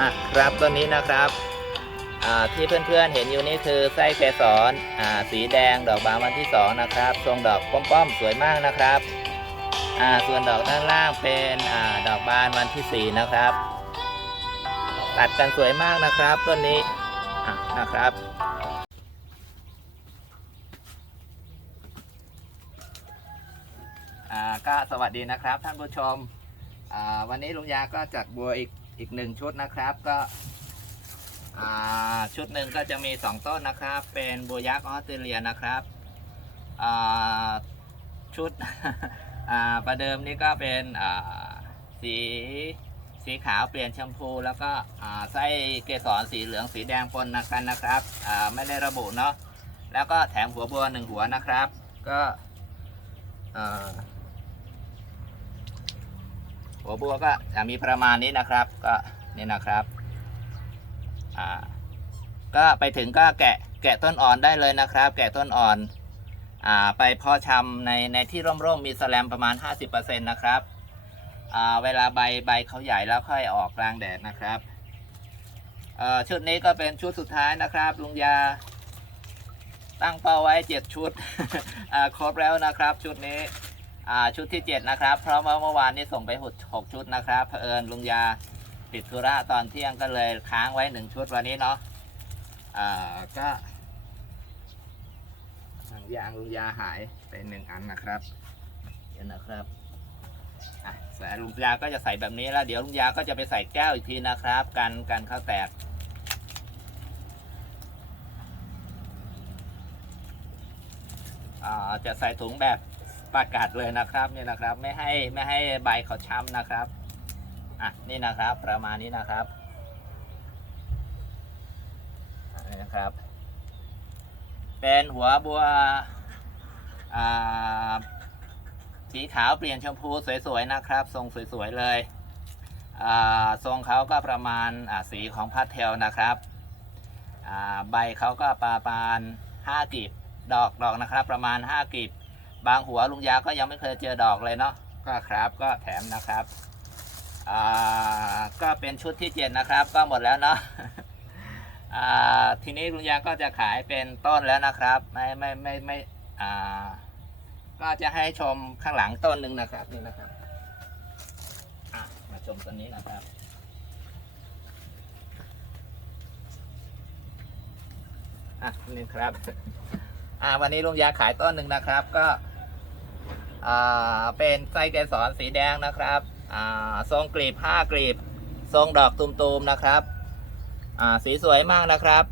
อะครับต้นนี้นะครับที่เพื่อนๆเห็นอยู่นี่คือไส้เกสรอ่าสีแดงดอกบานวันที่สองนะครับ ทรงดอกป้อมๆ สวยมากนะครับส่วนดอกด้านล่างเป็นอดอกบานวันที่สี่นะครับ ตัดกันสวยมากนะครับต้นนี้นะครับก็สวัสดีนะครับท่านผู้ชมวันนี้ลุงยาก็จัดบัวอีก อีกหนึ่งชุดนะครับก็ชุดหนึ่งก็จะมี 2 ต้นนะครับ เป็นบัวยักษ์ออสเตรเลียนะครับชุดอ่าประเดิมนี่ก็เป็นสีสีขาวเปลี่ยนแชมพู แล้วก็ไส้เกสรสีเหลืองสีแดงปนกันนะครับไม่ได้ระบุเนาะแล้วก็แถมหัวบัวหนึ่งหัวนะครับ ก็ หัวบัวก็จะมีประมาณนี้นะครับ ก็นี่นะครับอ่าก็ไปถึงก็แกะแกะต้นอ่อนได้เลยนะครับ แกะต้นอ่อนอ่าไปเพาะชำในในที่ร่มๆมีแสแลมประมาณ 50%นะครับอ่าเวลาใบใบเขาใหญ่แล้วค่อยออกกลางแดดนะครับเอ่อชุดนี้ก็เป็นชุดสุดท้ายนะครับ ลุงยา ตั้งเป้าไว้ 7 ชุดอ่าครบแล้วนะครับชุดนี้ อ่าชุดที่ 7 นะครับ เพราะว่าเมื่อวานนี้ส่งไปหด6ชุดนะครับเผอิญลุงยาติดธุระตอนเที่ยงก็เลยค้างไว้ 1 ชุดวันนี้เนาะอ่าก็หางยางลุงยาหายไปหนึ่งอันนะครับเดี๋ยวนะครับอะใส่ลุงยาก็จะใส่แบบนี้แล้ว เดี๋ยวลุงยาก็จะไปใส่แก้วอีกทีนะครับ กันกันข้าวแตกจะใส่ถุงแบบ ประกาศเลยนะครับนี่นะครับไม่ให้ไม่ให้ใบเขาช้ำนะครับอะนี่นะครับประมาณนี้นะครับนี่นะครับ เป็นหัวบัวอ่าสีขาวเปลี่ยนชมพูสวยๆนะครับ ทรงสวยๆเลยอ่าทรงเขาก็ประมาณสีของพาสเทลนะครับอ่าใบเขาก็ประมาณ5กีบดอกดอกนะครับ ประมาณ5กีบ บางหัวลุงยาก็ยังไม่เคยเจอดอกเลยเนาะก็ครับก็แถมนะครับอ่าก็เป็นชุดที่7นะครับ ก็หมดแล้วเนาะอ่าทีนี้ลุงยาก็จะขายเป็นต้นแล้วนะครับ ไม่ไม่ไม่ไม่อ่าก็จะให้ชมข้างหลังต้นหนึ่งนะครับนี่นะครับอะมาชมต้นนี้นะครับอะนี่ครับ อ่า วันนี้ลุงยาขายต้นหนึ่งนะครับ ก็ เป็นไส้เกสรสีแดงนะครับทรงกลีบห้ากลีบ ทรงดอกตุมๆนะครับสีสวยมากนะครับ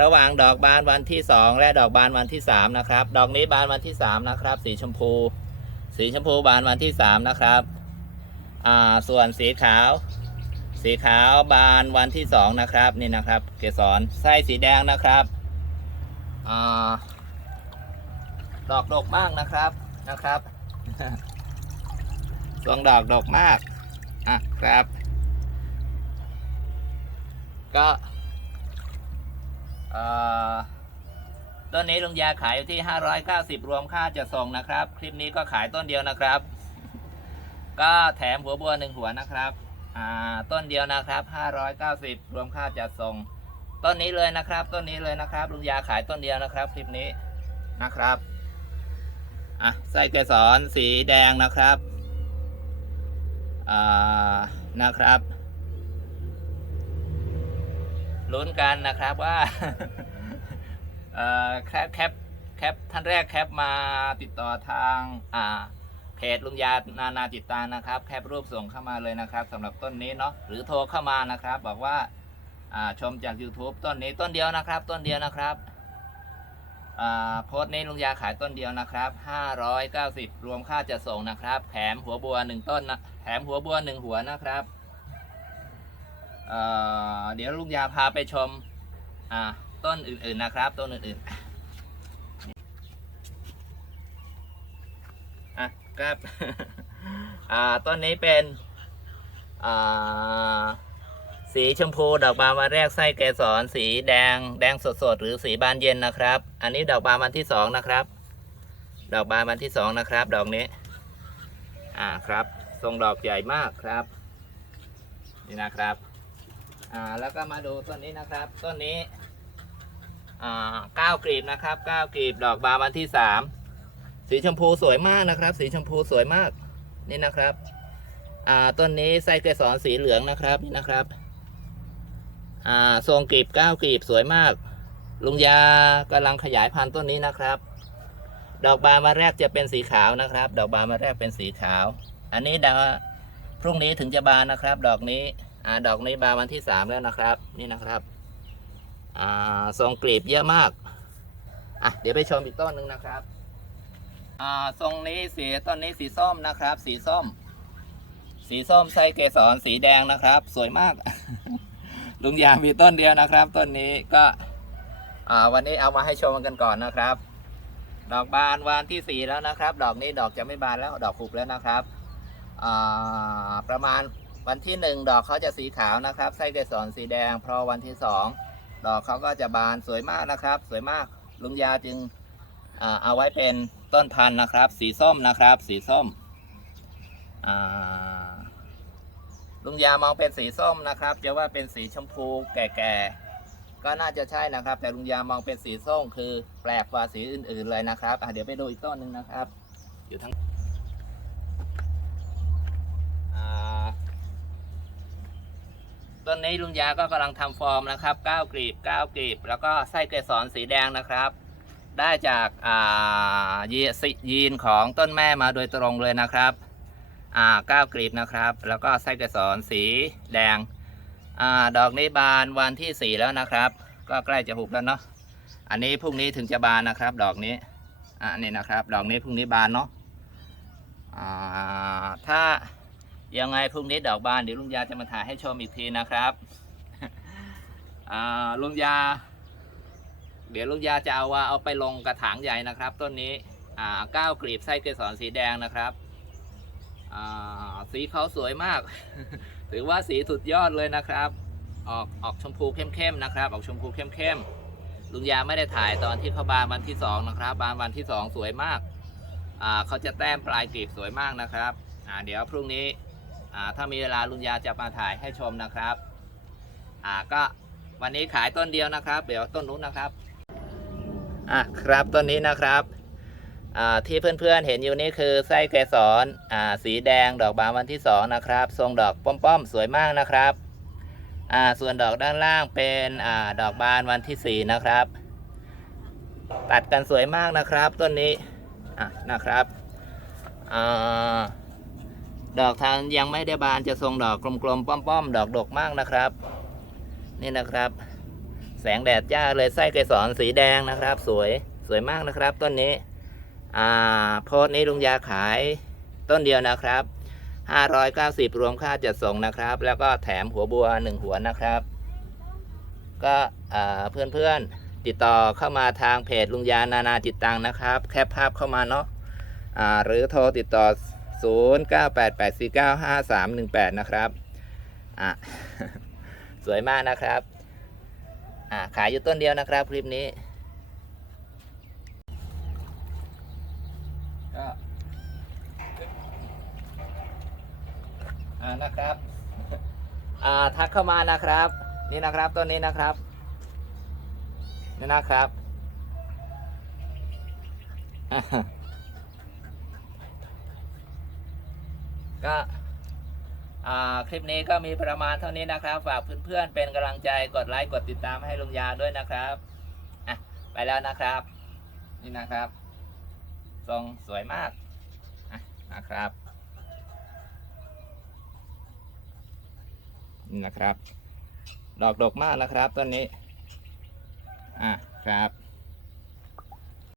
ระหว่างดอกบานวันที่สองและดอกบานวันที่สามนะครับ ดอกนี้บานวันที่สามนะครับ สีชมพู สีชมพูบานวันที่สามนะครับส่วนสีขาว สีขาวบานวันที่สองนะครับ นี่นะครับ เกสรไส้สีแดงนะครับอดอกดกมากนะครับ นะครับทรงดอกดกมากอะครับ ก็เอ่อต้นนี้ลุงยาขายอยู่ที่ 590 รวมค่าจะส่งนะครับ คลิปนี้ก็ขายต้นเดียวนะครับ ก็แถมหัวบัวหนึ่งหัวนะครับอ่าต้นเดียวนะครับ 590 รวมค่าจัดส่ง ต้นนี้เลยนะครับ ต้นนี้เลยนะครับ ลุงยาขายต้นเดียวนะครับ คลิปนี้นะครับ อะไส้เกสรสีแดงนะครับอ่านะครับลุ้นกันนะครับว่าเอ่อแคปแคปแคปท่านแรกแคปมาติดต่อทางอ่าเพจลุงยานานาจิตตานะครับ แคปรูปส่งเข้ามาเลยนะครับสำหรับต้นนี้เนาะหรือโทรเข้ามานะครับ บอกว่าอ่าชมจาก YouTube ต้นนี้ต้นเดียวนะครับ ต้นเดียวนะครับ โพสต์นี้ลุงยาขายต้นเดียวนะครับ 590 รวมค่าจะส่งนะครับ แถมหัวบัวหนึ่งต้นนะแถมหัวบัวหนึ่งหัวนะครับเเดี๋ยวลุงยาพาไปชมต้นอื่นๆนะครับ ต้นอื่นๆอะครับต้นนี้เป็นอ่า สีชมพูดอกบานวันแรกไส้เกสรสีแดง แดงสดๆหรือสีบานเย็นนะครับ อันนี้ดอกบานวันที่สองนะครับ ดอกบานวันที่สองนะครับ ดอกนี้ อ่าครับ ทรงดอกใหญ่มากครับ นี่นะครับ อ่าแล้วก็มาดูต้นนี้นะครับ ต้นนี้ อ่าเก้ากลีบนะครับเก้ากลีบดอกบานวันที่สามสีชมพูสวยมากนะครับ สีชมพูสวยมาก นี่นะครับ อ่าต้นนี้ไส้เกสรสีเหลืองนะครับนี่นะครับ อ่าทรงกลีบเก้ากลีบสวยมาก ลุงยากำลังขยายพันธุ์ต้นนี้นะครับ ดอกบานมาแรกจะเป็นสีขาวนะครับ ดอกบานมาแรกเป็นสีขาว อันนี้ดาวพรุ่งนี้ถึงจะบานนะครับ ดอกนี้อ่าดอกนี้บานวันที่สามแล้วนะครับ นี่นะครับอ่าทรงกลีบเยอะมากอะเดี๋ยวไปชมอีกต้นหนึ่งนะครับอ่าทรงนี้สีต้นนี้สีส้มนะครับ สีส้ม สีส้มไส้เกสรสีแดงนะครับ สวยมาก ลุงยามีต้นเดียวนะครับ ต้นนี้ก็วันนี้เอามาให้ชมกันก่อนนะครับ ดอกบานวันที่สี่แล้วนะครับ ดอกนี้ดอกจะไม่บานแล้วดอกขุบแล้วนะครับประมาณวันที่หนึ่งดอกเขาจะสีขาวนะครับ ไส้เกสรสีแดง พอวันที่สองดอกเขาก็จะบานสวยมากนะครับ สวยมากลุงยาจึงอเอาไว้เป็นต้นพันธุ์นะครับ สีส้มนะครับ สีส้มอ่า ลุงยามองเป็นสีส้มนะครับจะว่าเป็นสีชมพูแก่ๆก็น่าจะใช่นะครับ แต่ลุงยามองเป็นสีส้มคือแปลกกว่าสีอื่นๆเลยนะครับเดี๋ยวไปดูอีกต้นหนึ่งนะครับ อยู่ทั้งต้นนี้ลุงยาก็กำลังทำฟอร์มนะครับก้าวกลีบก้าวกลีบ แล้วก็ไส้เกสรสีแดงนะครับ ได้จากอ่ายีสิยีนของต้นแม่มาโดยตรงเลยนะครับ อ่าก้ากลีบนะครับ แล้วก็ไส้เกสรสีแดงอ่าดอกนี้บานวันที่สี่แล้วนะครับ ก็ใกล้จะหุบแล้วเนาะอันนี้พรุ่งนี้ถึงจะบานนะครับ ดอกนี้อ่านี่นะครับ ดอกนี้พรุ่งนี้บานเนาะอ่าถ้ายังไงพรุ่งนี้ดอกบานเดี๋ยวลุงยาจะมาถ่ายให้ชมอีกทีนะครับอ่าลุงยา เดี๋ยวลุงยาจะเอาว่าเอาไปลงกระถางใหญ่นะครับ ต้นนี้อ่าก้ากลีบไส้เกสรสีแดงนะครับ สีเขาสวยมาก ถือว่าสีสุดยอดเลยนะครับ ออกออกชมพูเข้มๆนะครับ ออกชมพูเข้มๆลุงยาไม่ได้ถ่ายตอนที่เขาบานวันที่สองนะครับ บานวันที่สองสวยมากาเขาจะแต้มปลายกลีบสวยมากนะครับเดี๋ยวพรุ่งนี้ถ้ามีเวลาลุงยาจะมาถ่ายให้ชมนะครับก็วันนี้ขายต้นเดียวนะครับ เดี๋ยวต้นนู้นนะครับอะครับต้นนี้นะครับ ที่เพื่อนๆเห็นอยู่นี่คือไส้เกสรอ่าสีแดงดอกบานวันที่สองนะครับ ทรงดอกป้อมๆ สวยมากนะครับส่วนดอกด้านล่างเป็นอดอกบานวันที่สี่นะครับ ตัดกันสวยมากนะครับต้นนี้นะครับอดอกทางยังไม่ได้บานจะทรงดอกกลมๆป้อมๆ ดอกดกมากนะครับ นี่นะครับ แสงแดดจ้าเลยไส้เกสรสีแดงนะครับ สวยสวยมากนะครับต้นนี้ อ่าโพสต์นี้ลุงยาขายต้นเดียวนะครับ 590 รวมค่าจัดส่งนะครับ แล้วก็แถมหัวบัว 1 หัวนะครับ ก็อ่าเพื่อนๆติดต่อเข้ามาทางเพจลุงยานานาจิตตังนะครับ แคปภาพเข้ามาเนาะอ่าหรือโทรติดต่อ 0988495318 นะครับอะสวยมากนะครับอ่าขายอยู่ต้นเดียวนะครับ คลิปนี้ ก็อ่านะครับอ่าทักเข้ามานะครับ นี่นะครับต้นนี้นะครับนี่นะครับก็อ่าคลิปนี้ก็มีประมาณเท่านี้นะครับ ฝากเพื่อนๆเป็นกำลังใจกดไลค์กดติดตามให้ลุงยาด้วยนะครับอะไปแล้วนะครับ นี่นะครับ ทรงสวยมากนะครับนี่นะครับ ดอกดกมากนะครับต้นนี้ อะครับ